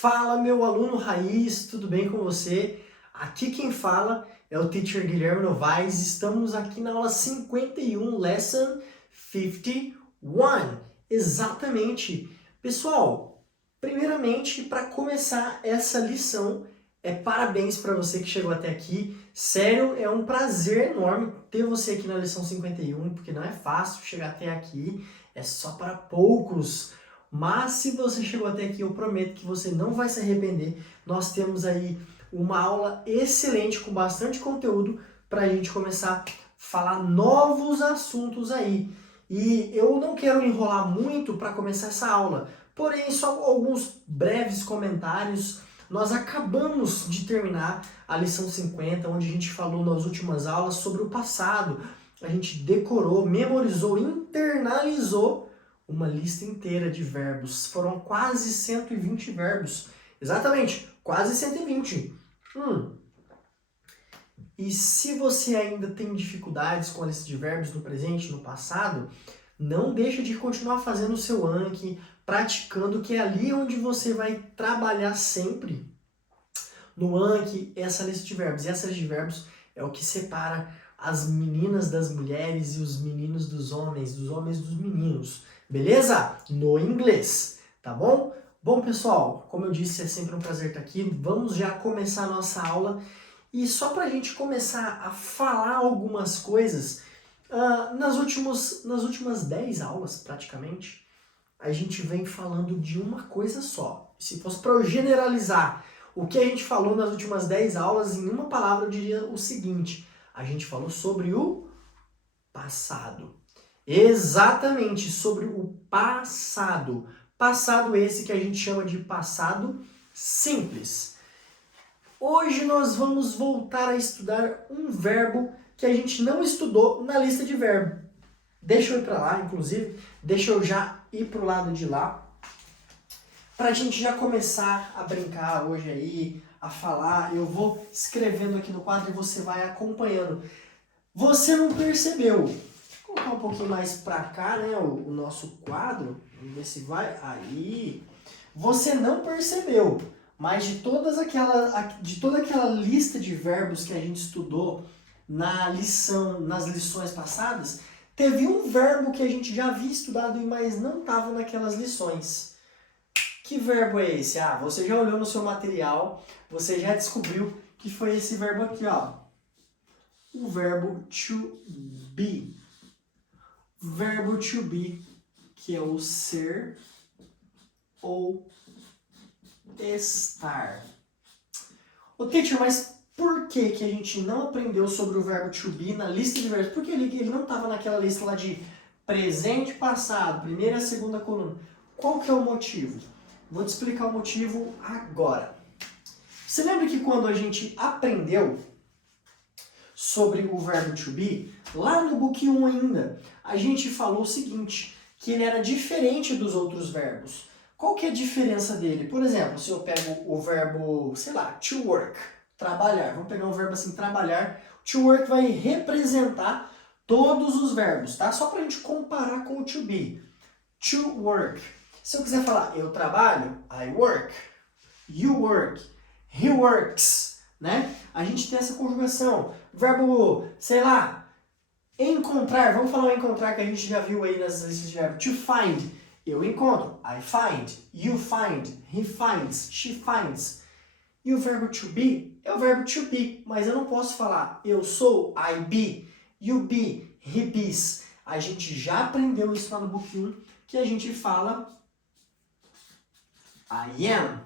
Fala, meu aluno raiz, tudo bem com você? Aqui quem fala é o Teacher Guilherme Novaes. Estamos aqui na aula 51, Lesson 51. Exatamente. Pessoal, primeiramente, para começar essa lição, parabéns para você que chegou até aqui. Sério, é um prazer enorme ter você aqui na lição 51, porque não é fácil chegar até aqui, é só para poucos. Mas se você chegou até aqui, eu prometo que você não vai se arrepender. Nós temos aí uma aula excelente com bastante conteúdo para a gente começar a falar novos assuntos aí. E eu não quero enrolar muito para começar essa aula, porém só alguns breves comentários. Nós acabamos de terminar a lição 50, onde a gente falou nas últimas aulas sobre o passado. A gente decorou, memorizou, internalizou uma lista inteira de verbos. Foram quase 120 verbos. Exatamente, quase 120. E se você ainda tem dificuldades com a lista de verbos no presente e no passado, não deixe de continuar fazendo o seu Anki, praticando, que é ali onde você vai trabalhar sempre. No Anki, essa lista de verbos. E essa lista de verbos é o que separa as meninas das mulheres e os meninos dos homens dos meninos. Beleza? No inglês, tá bom? Bom, pessoal, como eu disse, é sempre um prazer estar aqui. Vamos já começar a nossa aula. E só para a gente começar a falar algumas coisas, nas últimas 10 aulas, praticamente, a gente vem falando de uma coisa só. Se fosse para eu generalizar o que a gente falou nas últimas 10 aulas, em uma palavra eu diria o seguinte: a gente falou sobre o passado. Exatamente, sobre o passado. Passado esse que a gente chama de passado simples. Hoje nós vamos voltar a estudar um verbo que a gente não estudou na lista de verbo. Deixa eu ir para lá, inclusive, deixa eu já ir para o lado de lá, para a gente já começar a brincar hoje aí, a falar. Eu vou escrevendo aqui no quadro e você vai acompanhando. Você não percebeu? Vou colocar um pouquinho mais para cá, né, o nosso quadro. Vamos ver se vai. Aí. Você não percebeu, mas de toda aquela lista de verbos que a gente estudou nas lições passadas, teve um verbo que a gente já havia estudado, mas não estava naquelas lições. Que verbo é esse? Você já olhou no seu material, você já descobriu que foi esse verbo aqui, ó. O verbo to be. Verbo to be, que é o ser ou estar. Ô, teacher, mas por que a gente não aprendeu sobre o verbo to be na lista de verbos? Porque ele não estava naquela lista lá de presente e passado, primeira e segunda coluna. Qual que é o motivo? Vou te explicar o motivo agora. Você lembra que quando a gente aprendeu sobre o verbo to be, lá no book 1 ainda, a gente falou o seguinte, que ele era diferente dos outros verbos. Qual que é a diferença dele? Por exemplo, se eu pego o verbo, sei lá, to work, trabalhar. Vamos pegar um verbo assim, trabalhar. To work vai representar todos os verbos, tá? Só pra gente comparar com o to be. To work. Se eu quiser falar eu trabalho, I work. You work. He works. Né? A gente tem essa conjugação. Verbo, sei lá, encontrar. Vamos falar o encontrar que a gente já viu aí nas listas de verbos. To find. Eu encontro. I find. You find. He finds. She finds. E o verbo to be é o verbo to be. Mas eu não posso falar eu sou, I be. You be. He bees. A gente já aprendeu isso lá no book 1, que a gente fala I am.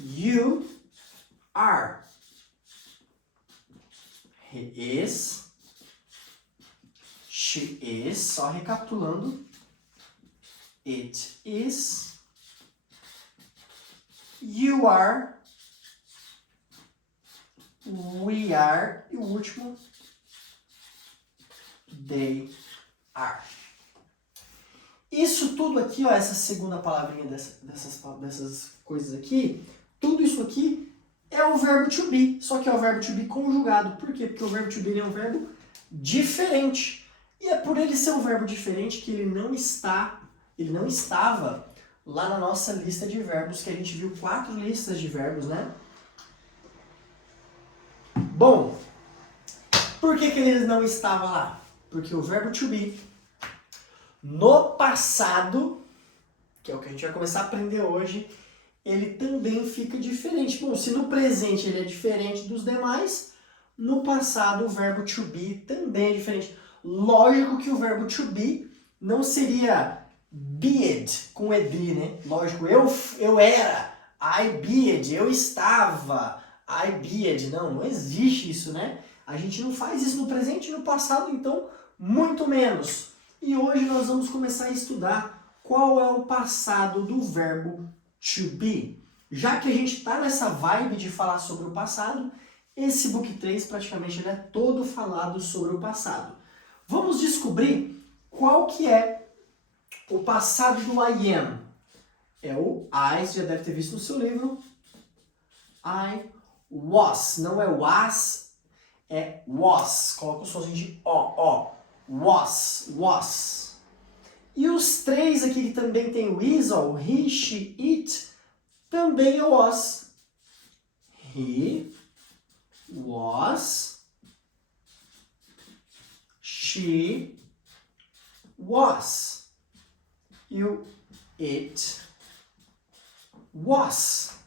You are. He is. She is. Só recapitulando. It is. You are. We are. E o último. They are. Isso tudo aqui, ó, essa segunda palavrinha dessas coisas aqui, tudo isso aqui é o verbo to be, só que é o verbo to be conjugado. Por quê? Porque o verbo to be é um verbo diferente. E é por ele ser um verbo diferente que ele não estava lá na nossa lista de verbos, que a gente viu 4 listas de verbos, né? Bom, por que ele não estava lá? Porque o verbo to be, no passado, que é o que a gente vai começar a aprender hoje, ele também fica diferente. Bom, se no presente ele é diferente dos demais, no passado o verbo to be também é diferente. Lógico que o verbo to be não seria beed com ed, né? Lógico, eu era, I beed, eu estava, I beed. Não existe isso, né? A gente não faz isso no presente e no passado, então, muito menos. E hoje nós vamos começar a estudar qual é o passado do verbo to be. Já que a gente está nessa vibe de falar sobre o passado, esse Book 3 praticamente ele é todo falado sobre o passado. Vamos descobrir qual que é o passado do I am. É o I, você já deve ter visto no seu livro. I was, não é was, é was. Coloca o somzinho de O. Was. E os 3 aqui que também tem o is, ó, he, she, it, também é was. He was, she was. E o it was.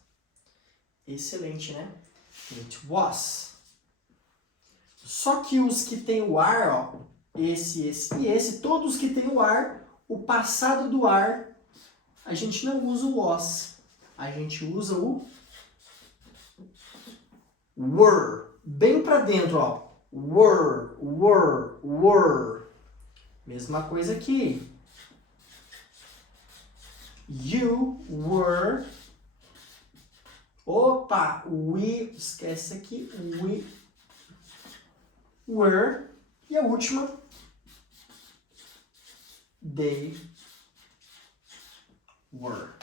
Excelente, né? It was. Só que os que tem o are, ó, esse e esse, todos que tem o are, o passado do are, a gente não usa o was. A gente usa o were. Bem pra dentro, ó. Were. Mesma coisa aqui. You were. Opa, we, esquece aqui, we were. E a última, they were.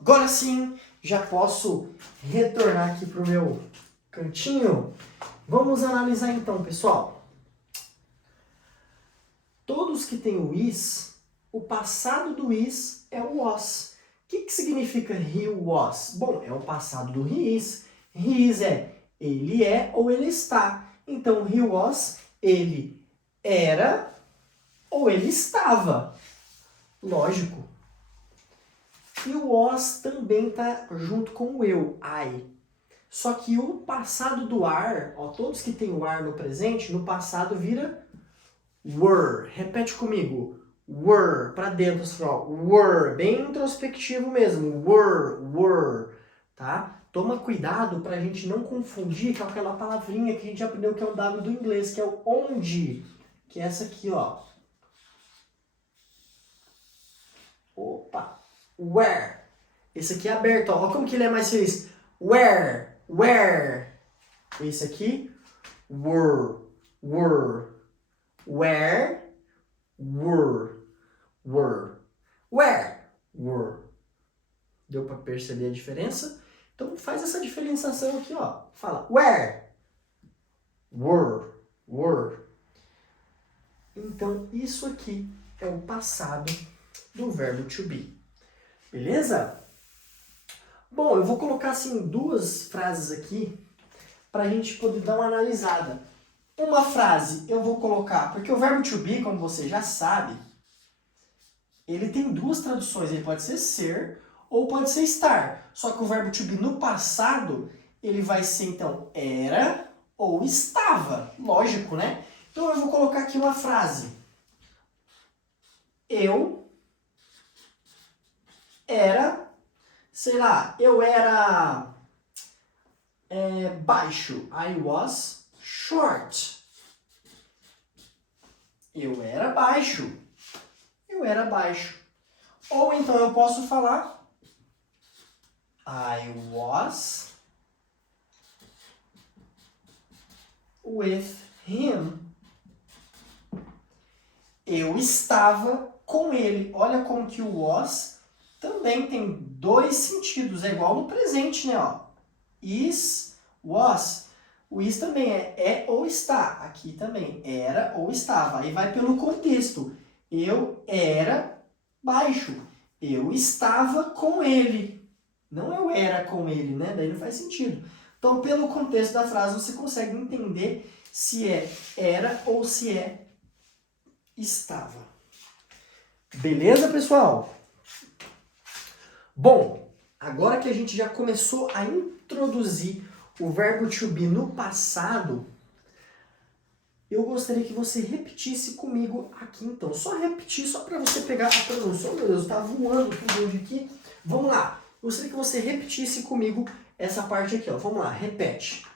Agora sim, já posso retornar aqui para o meu cantinho. Vamos analisar então, pessoal. Todos que têm o is, o passado do is é o was. O que significa he was? Bom, é o passado do he is. He is é ele é ou ele está. Então, he was, ele era ou ele estava. Lógico. E o was também está junto com o eu, I. Só que o passado do are, ó, todos que têm o are no presente, no passado vira were. Repete comigo. Were, para dentro, pessoal. Were, bem introspectivo mesmo. Were, tá? Toma cuidado para a gente não confundir com aquela palavrinha que a gente aprendeu que é o W do inglês, que é o onde, que é essa aqui, ó. Opa! Where. Esse aqui é aberto, ó. Olha como que ele é mais feliz. Where. Esse aqui, were. Where. Deu para perceber a diferença? Então faz essa diferenciação aqui, ó. Fala where. Were. Então isso aqui é o passado do verbo to be. Beleza? Bom, eu vou colocar assim 2 frases aqui para a gente poder dar uma analisada. Uma frase eu vou colocar, porque o verbo to be, como você já sabe, ele tem 2 traduções. Ele pode ser ou pode ser estar. Só que o verbo to be no passado, ele vai ser então era ou estava. Lógico, né? Então eu vou colocar aqui uma frase. Eu era, sei lá, eu era baixo. I was short. Eu era baixo. Ou então eu posso falar I was with him. Eu estava com ele. Olha como que o was também tem 2 sentidos. É igual no presente, né? Ó. Is, was. O is também é ou está. Aqui também, era ou estava. Aí vai pelo contexto. Eu era baixo. Eu estava com ele. Não eu era com ele, né? Daí não faz sentido. Então, pelo contexto da frase, você consegue entender se é era ou se é estava. Beleza, pessoal? Bom, agora que a gente já começou a introduzir o verbo to be no passado, eu gostaria que você repetisse comigo aqui então. Só repetir, só para você pegar a pronúncia. Oh, meu Deus, tá voando tudo hoje aqui. Vamos lá. Eu gostaria que você repetisse comigo essa parte aqui, ó. Vamos lá, repete.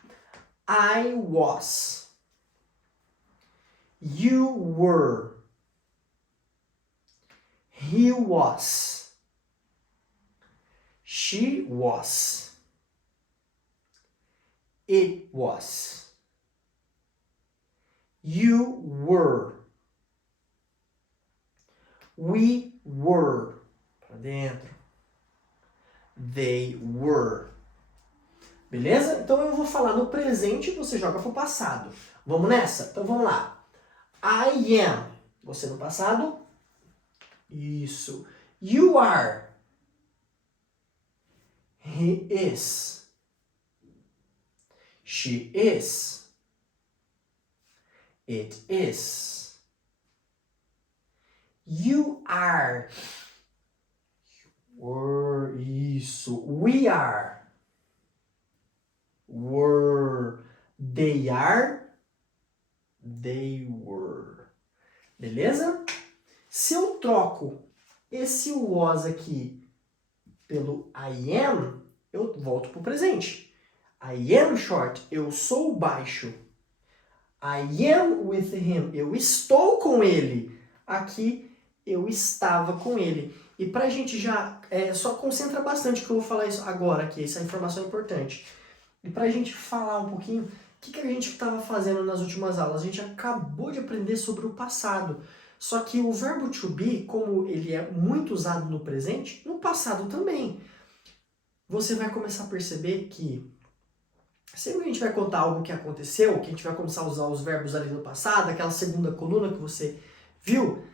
I was. You were. He was. She was. It was. You were. We were. Para dentro. They were. Beleza? Então eu vou falar no presente e você joga pro passado. Vamos nessa? Então vamos lá. I am. Você no passado? Isso. You are. He is. She is. It is. You are. Were. Isso. We are. Were. They are. They were. Beleza? Se eu troco esse was aqui pelo I am, eu volto para o presente. I am short, eu sou baixo. I am with him, eu estou com ele. Aqui, eu estava com ele. E pra gente já, só concentra bastante que eu vou falar isso agora aqui, essa informação é importante. E pra gente falar um pouquinho, o que a gente estava fazendo nas últimas aulas? A gente acabou de aprender sobre o passado. Só que o verbo to be, como ele é muito usado no presente, no passado também. Você vai começar a perceber que sempre que a gente vai contar algo que aconteceu, que a gente vai começar a usar os verbos ali no passado, aquela segunda coluna que você viu,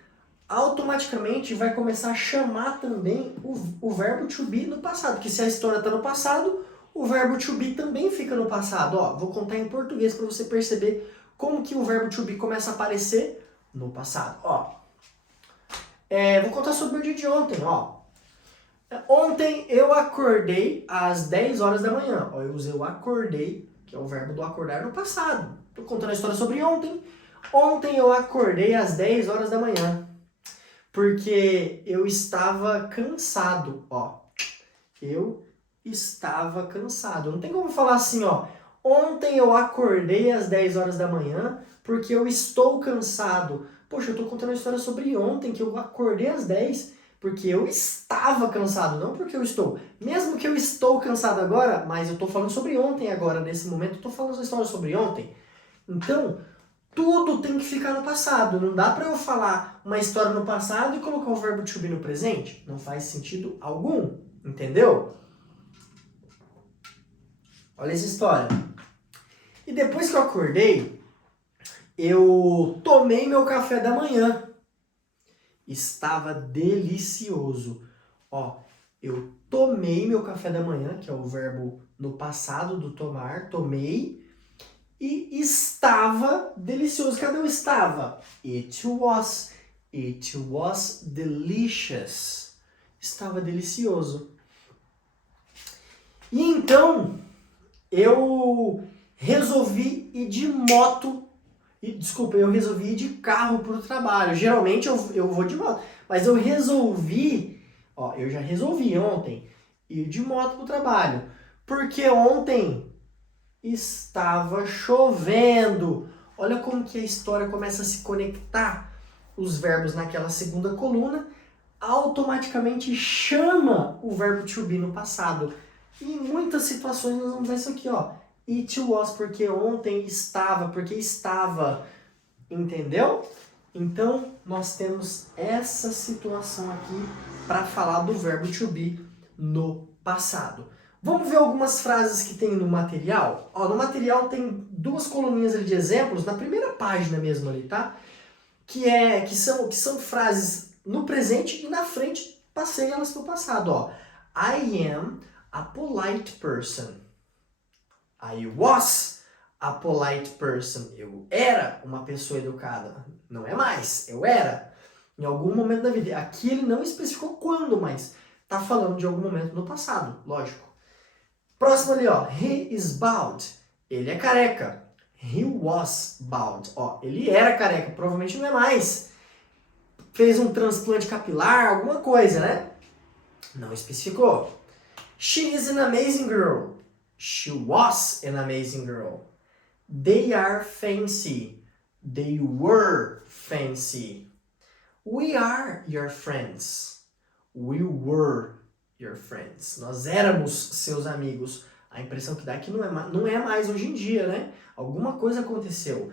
automaticamente vai começar a chamar também o verbo to be no passado. Porque se a história está no passado, o verbo to be também fica no passado. Ó, vou contar em português para você perceber como que o verbo to be começa a aparecer no passado. Ó, vou contar sobre o dia de ontem. Ó. Ontem eu acordei às 10 horas da manhã. Ó, eu usei o acordei, que é o verbo do acordar no passado. Estou contando a história sobre ontem. Ontem eu acordei às 10 horas da manhã. Porque eu estava cansado. Ó, eu estava cansado. Não tem como falar assim, ó. Ontem eu acordei às 10 horas da manhã porque eu estou cansado. Poxa, eu estou contando uma história sobre ontem, que eu acordei às 10 porque eu estava cansado, não porque eu estou. Mesmo que eu estou cansado agora, mas eu estou falando sobre ontem agora, nesse momento, eu estou falando essa história sobre ontem. Então, tudo tem que ficar no passado. Não dá para eu falar uma história no passado e colocar o verbo to be no presente. Não faz sentido algum, entendeu? Olha essa história. E depois que eu acordei, eu tomei meu café da manhã. Estava delicioso. Ó, eu tomei meu café da manhã, que é o verbo no passado do tomar, tomei, e estava delicioso. Cadê o estava? It was delicious. Estava delicioso. E então, eu resolvi ir de moto. Eu resolvi ir de carro para o trabalho. Geralmente eu vou de moto. Mas eu resolvi, eu já resolvi ontem, ir de moto para o trabalho. Porque ontem estava chovendo. Olha como que a história começa a se conectar. Os verbos naquela segunda coluna automaticamente chama o verbo to be no passado. E em muitas situações nós vamos ver isso aqui, ó. It was, porque ontem estava, porque estava. Entendeu? Então, nós temos essa situação aqui para falar do verbo to be no passado. Vamos ver algumas frases que tem no material? Ó, no material tem duas coluninhas ali de exemplos, na primeira página mesmo ali, tá? Que são frases no presente e na frente passei elas para o passado. Ó. I am a polite person. I was a polite person. Eu era uma pessoa educada. Não é mais, eu era. Em algum momento da vida. Aqui ele não especificou quando, mas tá falando de algum momento no passado, lógico. Próximo ali, ó. He is bald. Ele é careca. He was bald. Ó, ele era careca, provavelmente não é mais. Fez um transplante capilar, alguma coisa, né? Não especificou. She is an amazing girl. She was an amazing girl. They are fancy. They were fancy. We are your friends. We were your friends. Nós éramos seus amigos. A impressão que dá é que não é mais hoje em dia, né? Alguma coisa aconteceu.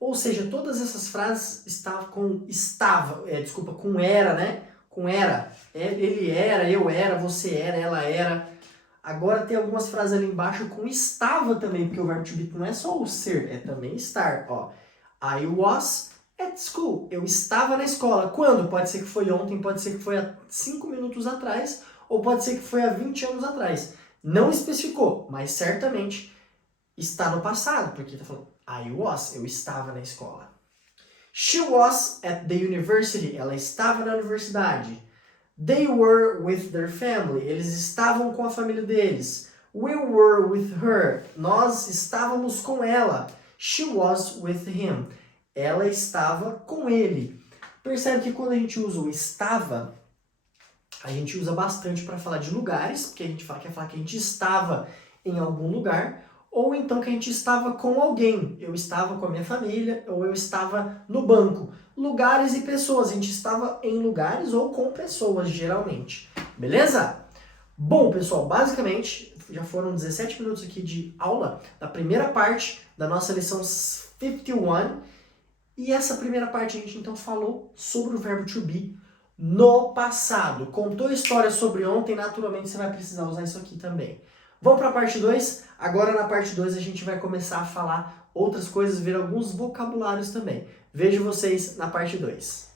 Ou seja, todas essas frases estavam com era, né? Com era. Ele era, eu era, você era, ela era. Agora tem algumas frases ali embaixo com estava também, porque o verbo to be não é só o ser, é também estar. Ó, I was at school. Eu estava na escola. Quando? Pode ser que foi ontem, pode ser que foi há 5 minutos atrás, ou pode ser que foi há 20 anos atrás. Não especificou, mas certamente está no passado, porque está falando I was, eu estava na escola. She was at the university. Ela estava na universidade. They were with their family. Eles estavam com a família deles. We were with her. Nós estávamos com ela. She was with him. Ela estava com ele. Percebe que quando a gente usa o estava, a gente usa bastante para falar de lugares, porque a gente quer falar que a gente estava em algum lugar, ou então que a gente estava com alguém. Eu estava com a minha família, ou eu estava no banco. Lugares e pessoas. A gente estava em lugares ou com pessoas, geralmente. Beleza? Bom, pessoal, basicamente, já foram 17 minutos aqui de aula da primeira parte da nossa lição 51. E essa primeira parte a gente, então, falou sobre o verbo to be no passado. Contou história sobre ontem, naturalmente você vai precisar usar isso aqui também. Vamos para a parte 2? Agora na parte 2 a gente vai começar a falar outras coisas, ver alguns vocabulários também. Vejo vocês na parte 2.